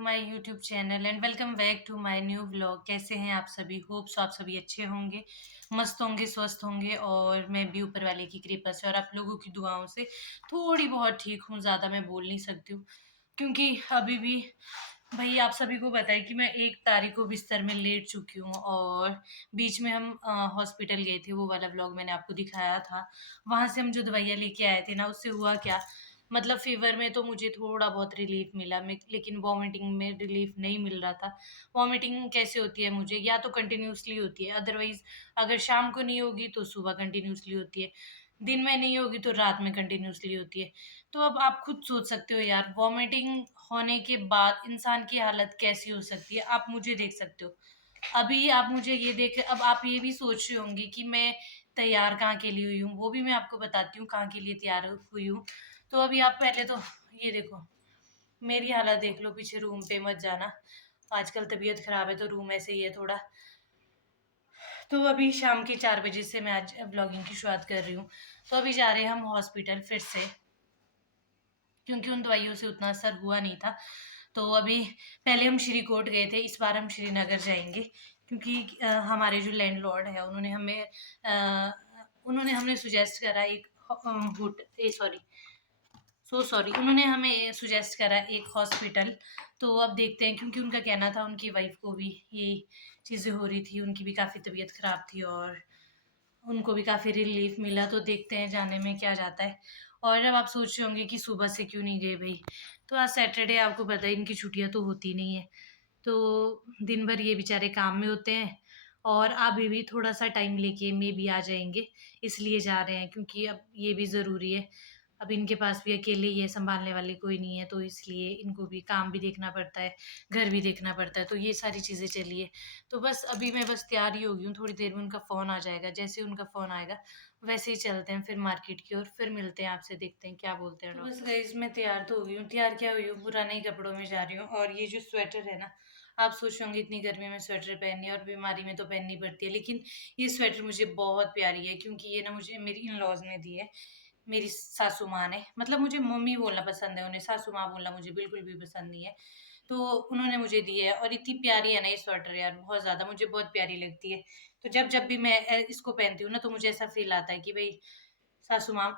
My YouTube channel and welcome back to my new vlog. कैसे हैं आप सभी? होप्स आप सभी अच्छे होंगे, मस्त होंगे, स्वस्थ होंगे और मैं भी ऊपर वाले की कृपा से और आप लोगों की दुआओं से थोड़ी बहुत ठीक हूँ। ज़्यादा मैं बोल नहीं सकती हूँ क्योंकि अभी भी भाई आप सभी को पता है कि मैं 1 तारीख को बिस्तर में लेट चुकी हूँ और बीच में हम हॉस्पिटल गए थे, वो वाला व्लॉग मैंने आपको दिखाया था। वहाँ से हम जो दवाइयाँ लेके आए थे ना, उससे हुआ क्या, मतलब फ़ीवर में तो मुझे थोड़ा बहुत रिलीफ़ मिला मे लेकिन वॉमिटिंग में रिलीफ़ नहीं मिल रहा था। वॉमिटिंग कैसे होती है मुझे, या तो कंटिन्यूअसली होती है, अदरवाइज़ अगर शाम को नहीं होगी तो सुबह कंटिन्यूअसली होती है, दिन में नहीं होगी तो रात में कंटिन्यूअसली होती है। तो अब आप खुद सोच सकते हो यार, वॉमिटिंग होने के बाद इंसान की हालत कैसी हो सकती है, आप मुझे देख सकते हो। अभी आप मुझे ये देख, अब आप ये भी सोच रहे होंगे कि मैं तैयार कहाँ के लिए हुई हूँ, वो भी मैं आपको बताती हूँ कहाँ के लिए तैयार हुई हूँ। तो अभी आप पहले तो ये देखो, मेरी हालत देख लो, पीछे रूम पे मत जाना। आजकल तबीयत खराब है तो रूम ऐसे ही है थोड़ा। तो अभी शाम के 4 बजे से मैं आज व्लॉगिंग की शुरुआत कर रही हूँ। तो अभी जा रहे हैं हम हॉस्पिटल फिर से, क्योंकि उन दवाइयों से उतना असर हुआ नहीं था। तो अभी पहले हम श्रीकोट गए थे, इस बार हम श्रीनगर जाएँगे क्योंकि हमारे जो लैंडलॉर्ड है उन्होंने हमें सजेस्ट करा एक होट ए सॉरी सो सॉरी उन्होंने हमें सजेस्ट करा एक हॉस्पिटल। तो अब देखते हैं, क्योंकि उनका कहना था उनकी वाइफ़ को भी ये चीज़ें हो रही थी, उनकी भी काफ़ी तबीयत ख़राब थी और उनको भी काफ़ी रिलीफ मिला, तो देखते हैं जाने में क्या जाता है। और अब आप सोच रहे होंगे कि सुबह से क्यों नहीं गए भई? तो आज सैटरडे, आपको पता है इनकी छुट्टियाँ तो होती नहीं है। तो दिन भर ये बेचारे काम में होते हैं और अभी भी थोड़ा-सा टाइम लेके मेबी आ जाएँगे, इसलिए जा रहे हैं क्योंकि अब ये भी ज़रूरी है। अब इनके पास भी अकेले ही है, सँभालने वाले कोई नहीं है, तो इसलिए इनको भी काम भी देखना पड़ता है, घर भी देखना पड़ता है, तो ये सारी चीज़ें चली है। तो बस अभी मैं बस तैयार ही हो गई हूँ, थोड़ी देर में उनका फ़ोन आ जाएगा, जैसे ही उनका फ़ोन आएगा, वैसे ही चलते हैं फिर मार्केट की ओर, फिर मिलते हैं आपसे, देखते हैं क्या बोलते हैं डॉक्टर। तो बस गाइज़, मैं तैयार तो हो गई हूँ, तैयार क्या हुई हूँ, पुराने ही कपड़ों में जा रही हूँ और ये जो स्वेटर है ना, आप सोच रहे होंगे इतनी गर्मी में स्वेटर पहननी है और बीमारी में तो पहननी पड़ती है, लेकिन ये स्वेटर मुझे बहुत प्यारी है क्योंकि ये ना मुझे मेरी इन-लॉज़ ने दी है। मेरी सासू माँ ने, मतलब मुझे मम्मी बोलना पसंद है, उन्हें सासू माँ बोलना मुझे बिल्कुल भी पसंद नहीं है। तो उन्होंने मुझे दी है और इतनी प्यारी है ना ये स्वेटर यार, बहुत ज़्यादा मुझे बहुत प्यारी लगती है। तो जब भी मैं इसको पहनती हूँ ना, तो मुझे ऐसा फ़ील आता है कि भई सासू माँ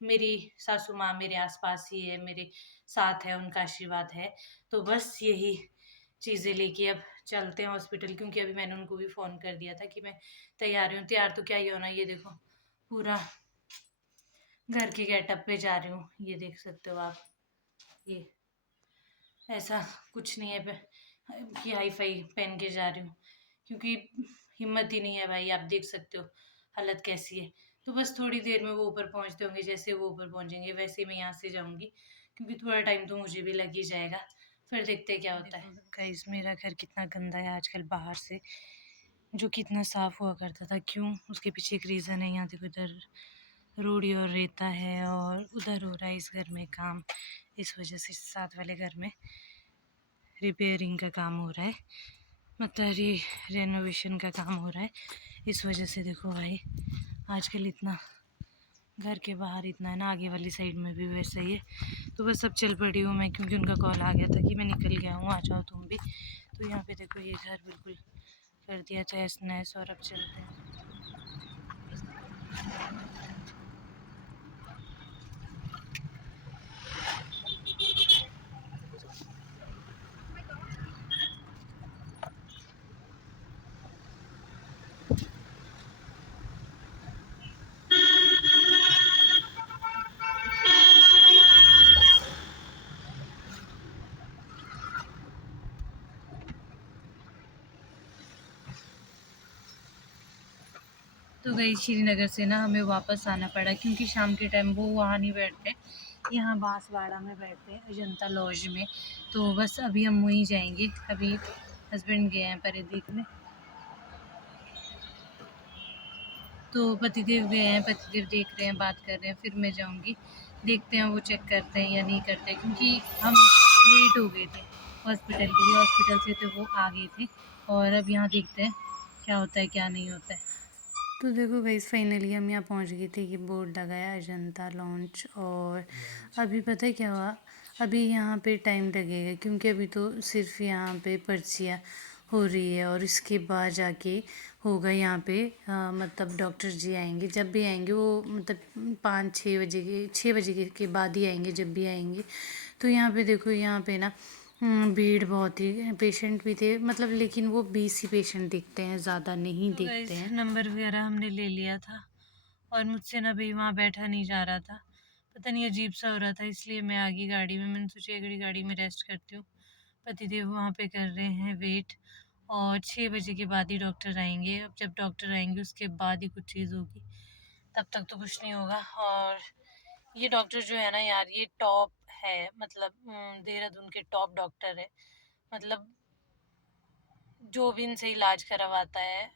मेरी सासू माँ मेरे आस-पास ही है, मेरे साथ है, उनका आशीर्वाद है। तो बस यही चीज़ें लेके अब चलते हैं हॉस्पिटल, क्योंकि अभी मैंने उनको भी फ़ोन कर दिया था कि मैं तैयार हूँ। तैयार तो क्या ही होना, ये देखो पूरा घर के गेटअप पे जा रही हूँ, ये देख सकते हो आप। ये ऐसा कुछ नहीं है कि हाई-फाई पहन के जा रही हूँ, क्योंकि हिम्मत ही नहीं है भाई, आप देख सकते हो हालत कैसी है। तो बस थोड़ी देर में वो ऊपर पहुँचते होंगे, जैसे वो ऊपर पहुँचेंगे वैसे ही मैं यहाँ से जाऊँगी, क्योंकि थोड़ा टाइम तो मुझे भी लग ही जाएगा। फिर देखते हैं क्या होता है। गाइस, मेरा घर कितना गंदा है आजकल बाहर से, जो कि इतना साफ हुआ करता था, क्यों? उसके पीछे एक रीज़न है। यहाँ देखो, इधर रोड़ी और रेता है और उधर हो रहा है इस घर में काम, इस वजह से साथ वाले घर में रिपेयरिंग का काम हो रहा है, मतलब रेनोवेशन का काम हो रहा है। इस वजह से देखो भाई, आजकल इतना घर के बाहर इतना है ना, आगे वाली साइड में भी वैसा ही है। तो बस अब चल पड़ी हूँ मैं, क्योंकि उनका कॉल आ गया था कि मैं निकल गया हूँ, आ जाओ तुम भी। तो यहाँ पे देखो ये घर बिल्कुल कर दिया तहस-नहस और अब चलते हैं। तो गई श्रीनगर से ना हमें वापस आना पड़ा, क्योंकि शाम के टाइम वो वहाँ नहीं बैठते, यहाँ बांसवाड़ा में बैठते हैं, अजंता लॉज में। तो बस अभी हम वहीं जाएंगे। अभी हस्बैंड गए हैं परे देखने, तो पतिदेव गए हैं, पतिदेव देख रहे हैं, बात कर रहे हैं, फिर मैं जाऊंगी। देखते हैं वो चेक करते हैं या नहीं करते, क्योंकि हम लेट हो गए थे हॉस्पिटल के लिए, हॉस्पिटल से तो वो आ गए थे। और अब यहाँ देखते हैं क्या होता है क्या नहीं होता है। तो देखो गाइस, फाइनली हम यहाँ पहुँच गए थे। ये बोर्ड लगाया अजंता लॉन्च, और अभी पता है क्या हुआ, अभी यहाँ पे टाइम लगेगा क्योंकि अभी तो सिर्फ यहाँ पे पर्चियाँ हो रही है और इसके बाद जाके होगा यहाँ पे मतलब डॉक्टर जी आएंगे, जब भी आएंगे वो मतलब 5-6 बजे के 6 बजे के बाद ही आएंगे, जब भी आएंगे। तो यहाँ पे देखो, यहाँ पे ना भीड़ बहुत ही, पेशेंट भी थे मतलब, लेकिन वो 20 ही पेशेंट दिखते हैं, ज़्यादा नहीं तो दिखते हैं। नंबर वगैरह हमने ले लिया था और मुझसे ना भाई वहाँ बैठा नहीं जा रहा था, पता नहीं अजीब सा हो रहा था, इसलिए मैं आ गई गाड़ी में। मैंने सोचा अगली गाड़ी में रेस्ट करती हूँ। पतिदेव वहाँ पे कर रहे हैं वेट, और 6 बजे के बाद ही डॉक्टर आएंगे। अब जब डॉक्टर आएंगे उसके बाद ही कुछ चीज़ होगी, तब तक तो कुछ नहीं होगा। और ये डॉक्टर जो है ना यार, ये टॉप है, मतलब देहरादून के टॉप डॉक्टर है। मतलब जो भी इनसे इलाज करवाता है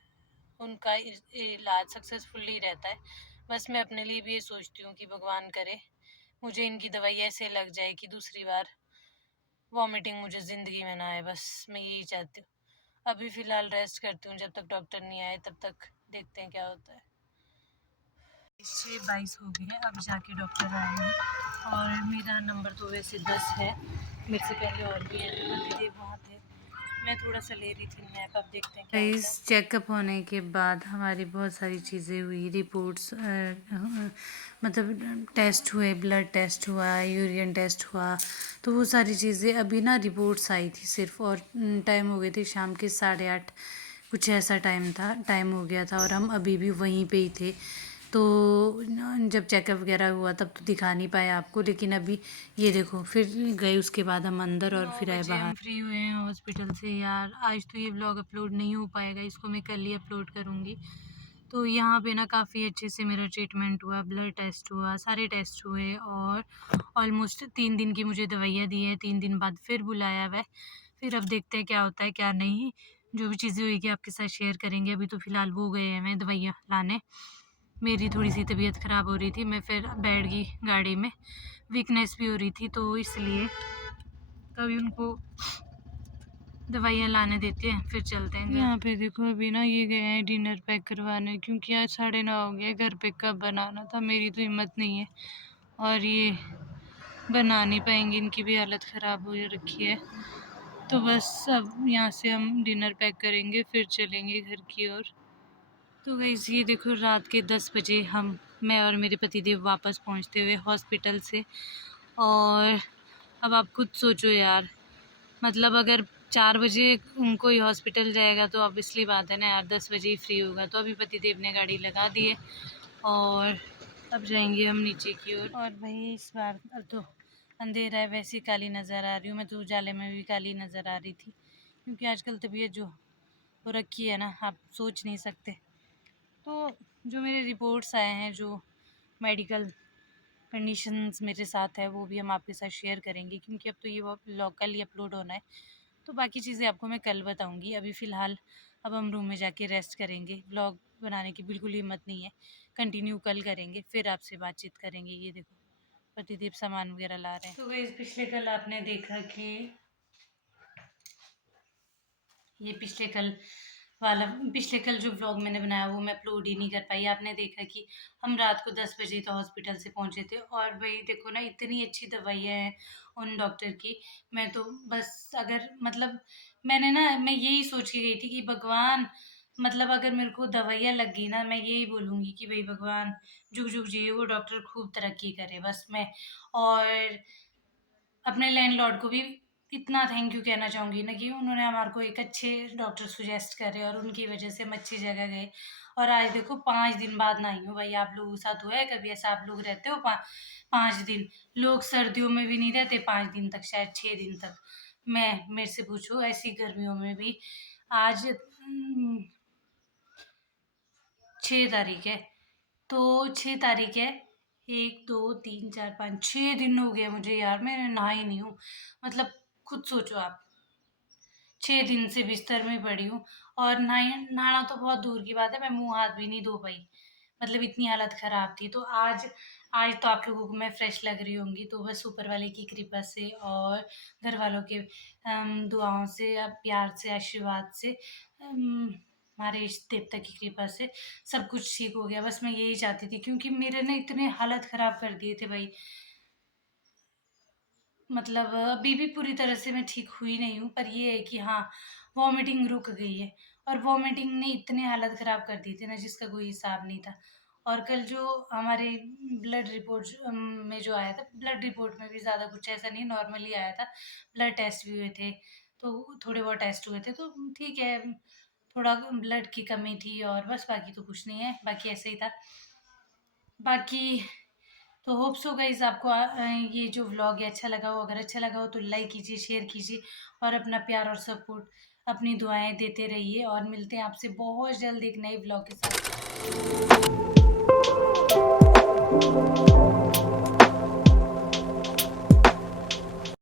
उनका इलाज सक्सेसफुली रहता है। बस मैं अपने लिए भी ये सोचती हूँ कि भगवान करे मुझे इनकी दवाई ऐसे लग जाए कि दूसरी बार वॉमिटिंग मुझे ज़िंदगी में ना आए। बस मैं यही चाहती हूँ। अभी फ़िलहाल रेस्ट करती हूँ, जब तक डॉक्टर नहीं आए तब तक देखते हैं क्या होता है। 6:22 हो गए हैं, अब जाके डॉक्टर आए हैं। और मेरा नंबर तो वैसे 10 है, मेरे से पहले और भी पतिदेव वहाँ थे। मैं थोड़ा सा ले रही थी नैप, अब देखते हैं क्या इस होता है। चेकअप होने के बाद हमारी बहुत सारी चीज़ें हुई, रिपोर्ट्स मतलब टेस्ट हुए, ब्लड टेस्ट हुआ, यूरिन टेस्ट हुआ। तो वो सारी चीज़ें अभी ना रिपोर्ट्स आई थी सिर्फ, और टाइम हो गए थे शाम के 8:30, कुछ ऐसा टाइम हो गया था, और हम अभी भी वहीं पे ही थे। तो जब चेकअप वगैरह हुआ तब तो दिखा नहीं पाए आपको, लेकिन अभी ये देखो, फिर गए उसके बाद हम अंदर और 9 फिर आए बजे बाहर। हम फ्री हुए हैं हॉस्पिटल से। यार आज तो ये व्लॉग अपलोड नहीं हो पाएगा, इसको मैं कल ही अपलोड करूँगी। तो यहाँ पे ना काफ़ी अच्छे से मेरा ट्रीटमेंट हुआ, ब्लड टेस्ट हुआ, सारे टेस्ट हुए, और ऑलमोस्ट 3 दिन की मुझे दवाइयाँ दी हैं। 3 दिन बाद फिर बुलाया हुआ है, फिर अब देखते हैं क्या होता है क्या नहीं। जो भी चीज़ें हुई कि आपके साथ शेयर करेंगे। अभी तो फ़िलहाल वो गए हैं मैं दवाइयाँ लाने, मेरी थोड़ी सी तबीयत ख़राब हो रही थी, मैं फिर बैठ गई गाड़ी में, वीकनेस भी हो रही थी तो इसलिए। तो अभी उनको दवाइयाँ लाने देते हैं, फिर चलते हैं घर। यहाँ पे देखो अभी ना ये गए हैं डिनर पैक करवाने, क्योंकि आज 9:30 हो गया, घर पे कब बनाना था, मेरी तो हिम्मत नहीं है। और ये बना नहीं पाएंगे, इनकी भी हालत ख़राब हो रखी है। तो बस अब यहाँ से हम डिनर पैक करेंगे, फिर चलेंगे घर की ओर। तो गाइस ये देखो, रात के 10 बजे मैं और मेरे पतिदेव वापस पहुँचते हुए हॉस्पिटल से। और अब आप खुद सोचो यार, मतलब अगर 4 बजे कोई हॉस्पिटल जाएगा तो ऑब्वियसली बात है ना यार, 10 बजे ही फ्री होगा। तो अभी पतिदेव ने गाड़ी लगा दी है और अब जाएंगे हम नीचे की ओर। और भाई इस बार अब तो अंधेरा है, वैसी काली नज़र आ रही हूँ मैं, तो उजाले में भी काली नज़र आ रही थी, क्योंकि आजकल तबीयत जो हो रखी है ना, आप सोच नहीं सकते। तो जो मेरे रिपोर्ट्स आए हैं, जो मेडिकल कंडीशंस मेरे साथ है, वो भी हम आपके साथ शेयर करेंगे, क्योंकि अब तो ये व्लॉग कल ही अपलोड होना है। तो बाकी चीज़ें आपको मैं कल बताऊंगी। अभी फ़िलहाल अब हम रूम में जाके रेस्ट करेंगे, व्लॉग बनाने की बिल्कुल हिम्मत नहीं है, कंटिन्यू कल करेंगे, फिर आपसे बातचीत करेंगे। ये देखो प्रतिदीप सामान वगैरह ला रहे हैं। तो गाइस पिछले कल आपने देखा कि ये पिछले कल जो व्लॉग मैंने बनाया वो मैं अपलोड ही नहीं कर पाई। आपने देखा कि हम रात को 10 बजे तो हॉस्पिटल से पहुंचे थे, और भाई देखो ना, इतनी अच्छी दवाइयाँ हैं उन डॉक्टर की। मैं तो बस, अगर मतलब मैं यही सोच के गई थी कि भगवान, मतलब अगर मेरे को दवाइयाँ लग गई ना, मैं यही बोलूँगी कि भाई भगवान जुग जुग जिए, वो डॉक्टर खूब तरक्की करे बस मैं। और अपने लैंडलॉर्ड को भी इतना थैंक यू कहना चाहूँगी ना, कि उन्होंने हमारे को एक अच्छे डॉक्टर सजेस्ट करे, और उनकी वजह से हम अच्छी जगह गए। और आज देखो 5 दिन बाद ना आई हूँ। भाई आप लोगों के साथ हुआ है कभी ऐसा? आप लोग रहते हो 5 दिन, लोग सर्दियों में भी नहीं रहते 5 दिन तक, शायद 6 दिन तक। मेरे से पूछो, ऐसी गर्मियों में भी। आज 6 तारीख है, तो 6 तारीख है, 1 2 3 4 5 6 दिन हो गए मुझे यार, मैं नहाई नहीं हूँ। मतलब खुद सोचो आप, 6 दिन से बिस्तर में पड़ी हूँ, और नहाना तो बहुत दूर की बात है, मैं मुंह हाथ भी नहीं धो पाई। मतलब इतनी हालत खराब थी। तो आज आज तो आप लोगों को मैं फ्रेश लग रही होंगी, तो बस ऊपर वाले की कृपा से और घर वालों के दुआओं से या प्यार से, आशीर्वाद से, हमारे इष्ट देवता की कृपा से सब कुछ ठीक हो गया। बस मैं यही चाहती थी, क्योंकि मेरे ना इतने हालत ख़राब कर दिए थे भाई। मतलब अभी भी पूरी तरह से मैं ठीक हुई नहीं हूँ, पर ये है कि हाँ, वॉमिटिंग रुक गई है और वॉमिटिंग ने इतनी हालत ख़राब कर दी थी ना जिसका कोई हिसाब नहीं था। और कल जो हमारे ब्लड रिपोर्ट में जो आया था, ब्लड रिपोर्ट में भी ज़्यादा कुछ ऐसा नहीं नॉर्मली आया था। ब्लड टेस्ट भी हुए थे, तो थोड़े बहुत टेस्ट हुए थे, तो ठीक है, थोड़ा ब्लड की कमी थी और बस बाकी तो कुछ नहीं है, बाकी ऐसे ही था। बाकी तो होप सो गाइस आपको ये जो व्लॉग है अच्छा लगा हो। अगर अच्छा लगा हो तो लाइक कीजिए, शेयर कीजिए और अपना प्यार और सपोर्ट, अपनी दुआएं देते रहिए और मिलते हैं आपसे बहुत जल्द एक नई व्लॉग के साथ।